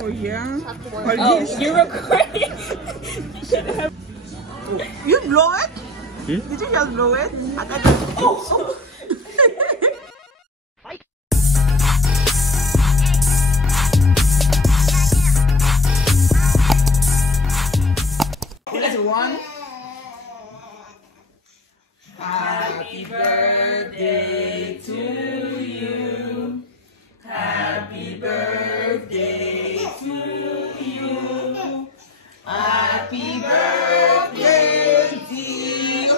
Oh yeah. Oh, you're recording. You blow it? Did you just blow it? I thought oh. One. Happy birthday to you. Happy birthday to you. Happy birthday, dear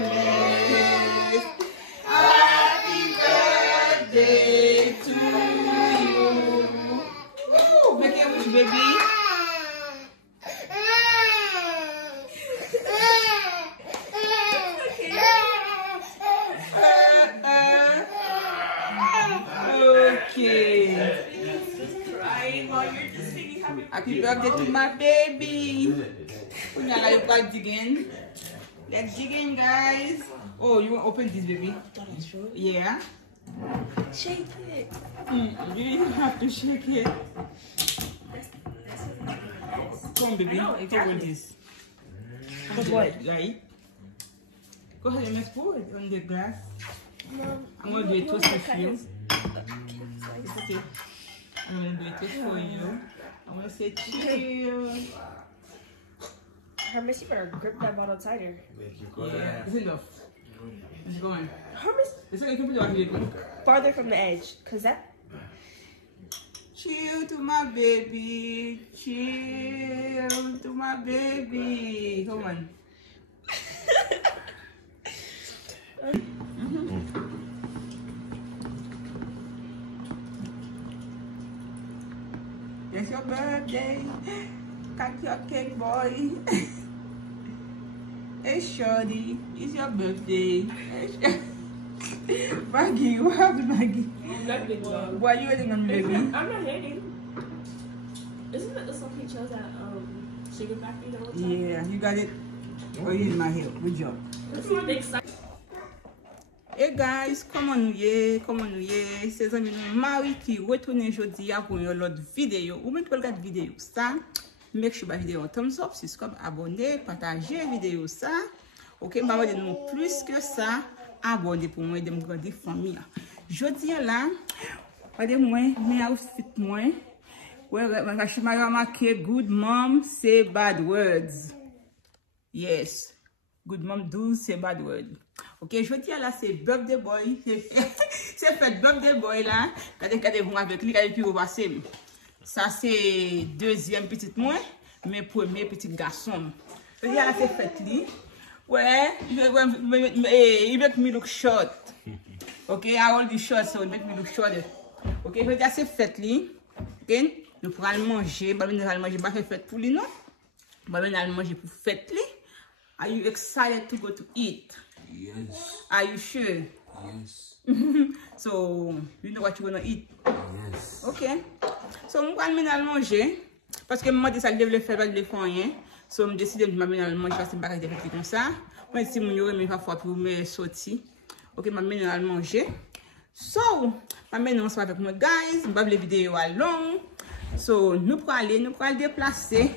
Bernice. Happy birthday to you. Ooh, make it wish, baby. Happy birthday to my baby. You got digging. Let's dig in, guys. Oh, you want to open this, baby? Yeah. Shake it. You have to shake it. Come, baby. Let's open this. But what? Right? Go ahead and let's pour it on the glass. No. I'm going to do a toast for you. It's okay. I'm going to do a toast for you. I'm going to say cheers. Hermes, you better grip that bottle tighter. Yeah, it's enough. It's going. Hermes, It's okay, you can put it on here. farther from the edge, cause that. Chill to my baby. Chill to my baby. Come on. It's your birthday. Cut your cake, boy. Hey, shorty. It's your birthday. Maggie, what happened, Maggie? Why are you waiting on me, baby? I'm not hating. Isn't it the song he chose at Sugar Factory the whole time? Yeah, you got it. Oh, you in my hair. Good job. That's my big side. Hey guys, comment nous y? Ces amis nous Marie qui retourne aujourd'hui pour une autre vidéo. Ou même qui regarde vidéo ça, make sure la vidéo thumbs up, subscribe, abonner, partager vidéo ça. OK, maman de nous plus que ça, abonner pour moi de me grandir famille. Jodi là, regardez moi, mes outfit moi. Ouais, je m'a remarqué good mom say bad words. Yes. Good mom do say bad words. Ok, je dis là, c'est birthday boy. C'est fait birthday boy là. Regardez-vous avec lui, et puis vous passez. Ça, c'est deuxième petite moi, mais premier petit garçon. Je dis là, c'est fait lui. Ouais, he make me look short. Ok, I already short, so it make me look shorter. Ok, je dis là, c'est fait lui. Ok, nous pourrons le manger. Nous allons manger, pas fait pour lui, non? Nous allons manger pour fête lui. Are you excited to go to eat? Yes. Are you sure? Yes. So, you know what you're gonna eat? Yes. Okay. So, je vais aller manger. Parce que moi, je vais faire le rien. So, je décide de m'amener manger parce que je vais faire comme ça. Moi, si je vais faire pour me sortir. Ok, je vais m'amener manger. So, je vais m'amener avec moi, guys. Je vais faire la vidéo à long. So, nous pourrons déplacer.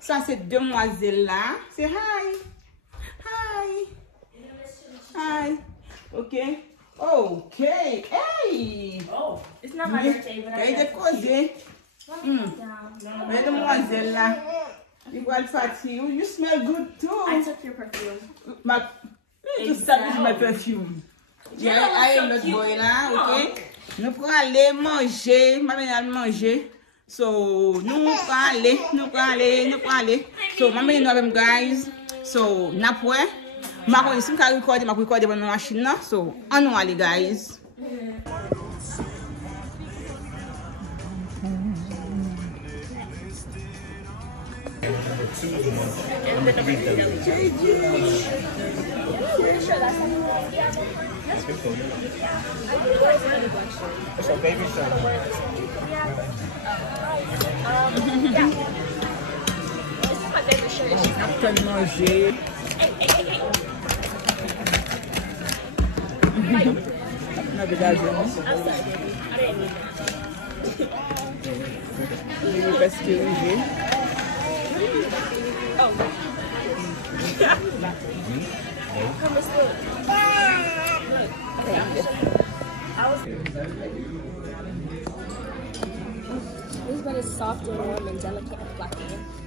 Ça, c'est demoiselle là. C'est hi. Hi. Hi. Okay. Okay. Hey. Oh, it's not my birthday, but I got cosy. Demoiselle là. You got fatty. You smell good too. I took your perfume. You start my perfume. Yeah, I am not boy là, okay? Nous pourrons aller manger. Manger. So, nous allons aller. So, maman nous avons guys. So, n'après, ma connais si me recorder dans la machine là. So, on nous aller guys. So baby shower. Yeah. This is my favorite shirt. Après manger. I'm sorry, baby. I didn't need that. presque arrivé. Oh. Come let's look. This bread is soft and warm and delicate and fluffy.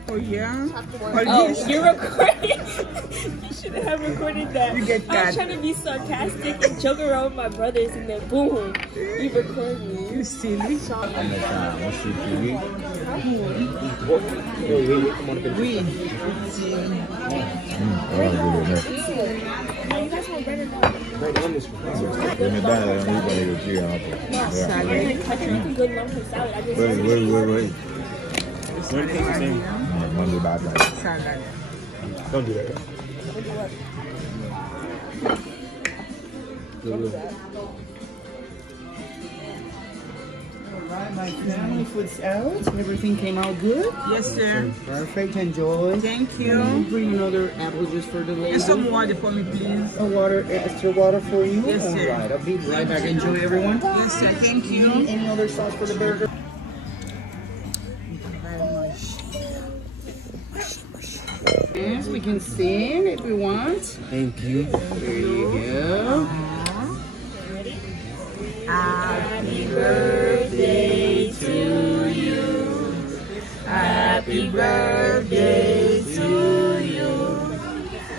Oh yeah? Oh, you're recording? You shouldn't have recorded that. You get I that. was trying to be sarcastic and joke around with my brothers and then boom, you record me. You silly. Oui. No, you guys want bread or not? Salad. I can make a good long-term salad. I just Wait. Salad. Don't do that. Alright, my family, food's out. Everything came out good. Yes, sir. Perfect. Enjoy. Thank you. Bring another apple juice for the lady. And some water for me, please. A water, extra water for you. Yes, sir. Alright, I'll be right back. Enjoy, everyone. Yes, sir. Thank you. Any other sauce for the burger? Yes, we can sing if we want. Thank you. There you go. Happy birthday to you. Happy birthday to you.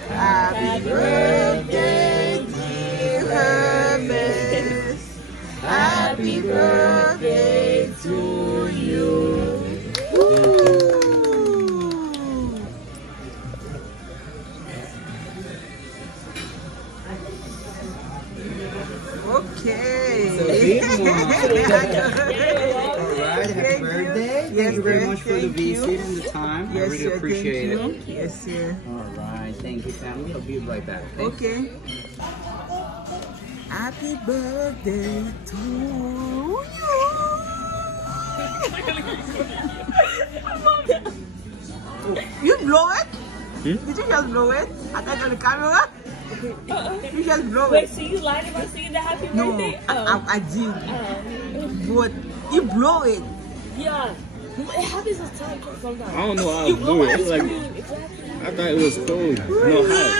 Happy birthday, dear Hermes. Happy birthday to you. Woo! Okay. So big one. Alright, happy birthday. Thank you very much for the visit and the time. I really appreciate it. Yes, sir. Alright, thank you, family. I'll be right back. Okay. Happy birthday to you. You blow it? Did you just blow it? I got on the camera. You just blow Wait, it. so you lied about saying the happy No, birthday? I did. But you blow it. Yeah. It happens with time sometimes. I don't know how I blew it. It's like, I thought it was cold. No hot.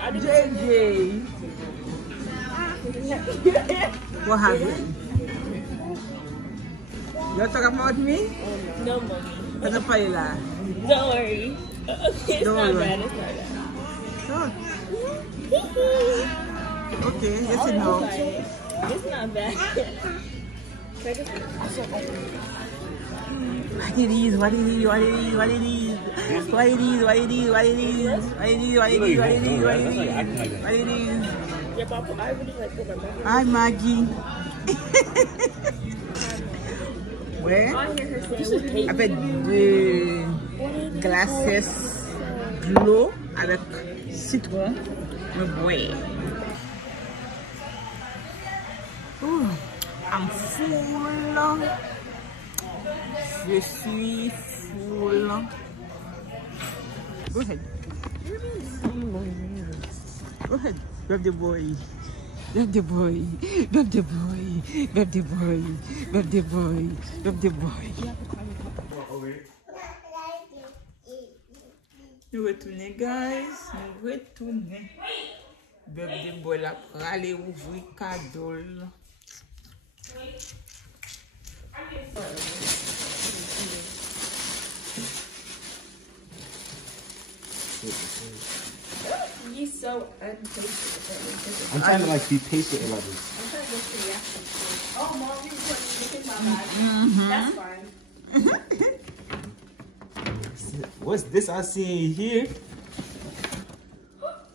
I don't know why. JJ. What happened? You're talking about me? No, mommy. That's a paella. Don't worry. Okay, it's Don't not worry. bad. It's not bad. Oh. Okay, that's enough. It's not bad. What it is, what it is, what it is, what it is, what it is, what it is, what it is, what it is, what it is, what it is, what it is, what it is. Yeah, but I really like put my mouth. Hi, Maggie. Where? I hear her saying, Avec des glaces de l'eau avec citron. Me bois. I'm full. Je suis full. Go ahead. Go ahead. Grab the boy. Grab the boy. Grab the boy. Grab the boy. Grab the boy. Grab the boy. Nous retournons, guys. Nous retournons. Grab the boy là pour aller ouvrir cadeau. He's so impatient. I'm trying to like be patient about this. I'm trying to go to the reaction. Oh, mom, you put in my bag. That's fine. What's this I see in here?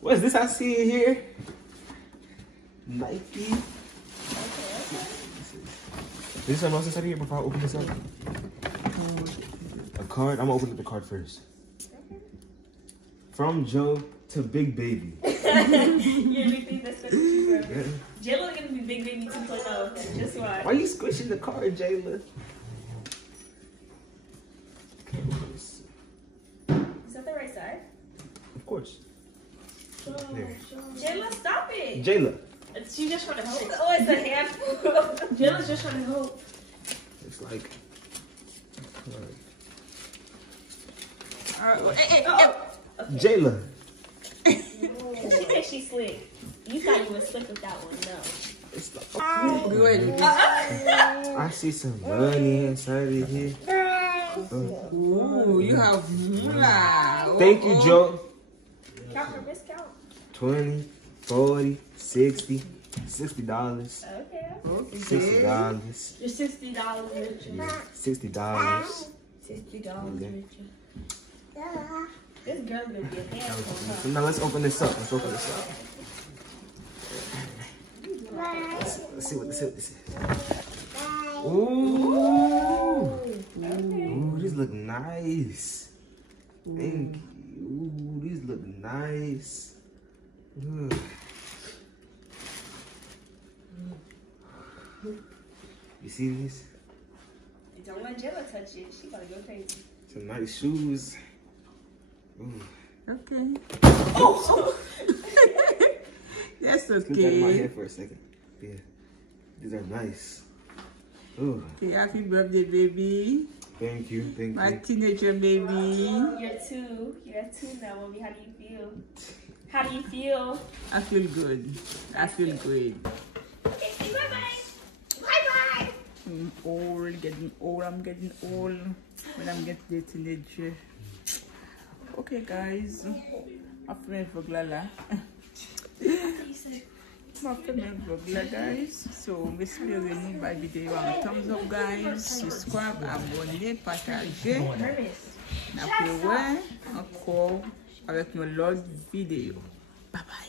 What's this I see in here? Nike. Is there something else inside here before I open this up? A card? I'm gonna open up the card first. From Joe to Big Baby. You really think that's what you forever? Jayla's gonna be Big Baby 2.0. Just watch. Why are you squishing the card, Jayla? Is that the right side? Of course. There. Jayla, stop it. Jayla. She's just trying to help. Oh, it's a handful. Jayla's just trying to help. It's like Jayla. She said she's slick. You thought you were slick with that one, no. I see some money inside of here. Ooh, you have moolah. Thank you, Joe. Count her wrist count. 20, 40, 60, $60. Okay. $60. You're $60 richer. $60. $60 richer. This girl's gonna be a handful, huh? So now let's open this up. Let's open this up. Let's see what this is. Ooh. Ooh, these look nice. Thank you. Ooh, these look nice. Ooh. You see these? Don't let Jilla touch it. She gotta go crazy. Some nice shoes. Ooh. Okay. Oh! That's Scoot back my okay. head for a second. Yeah. These are nice. Ooh. Okay, happy birthday, baby. Thank you. Thank My you. teenager baby. You're two. You're two now, mommy. How do you feel? How do you feel? I feel good. I feel great. Bye-bye. I'm old, getting old. I'm getting old when I'm getting the teenager. Okay, guys. My friend Voglala. My friend Voglala, guys. So, m'espérez-nous by vidéo en thumbs up, guys. Subscribe, abonnez, partagez. Après, ouais, encore avec nos autres vidéos. Bye bye.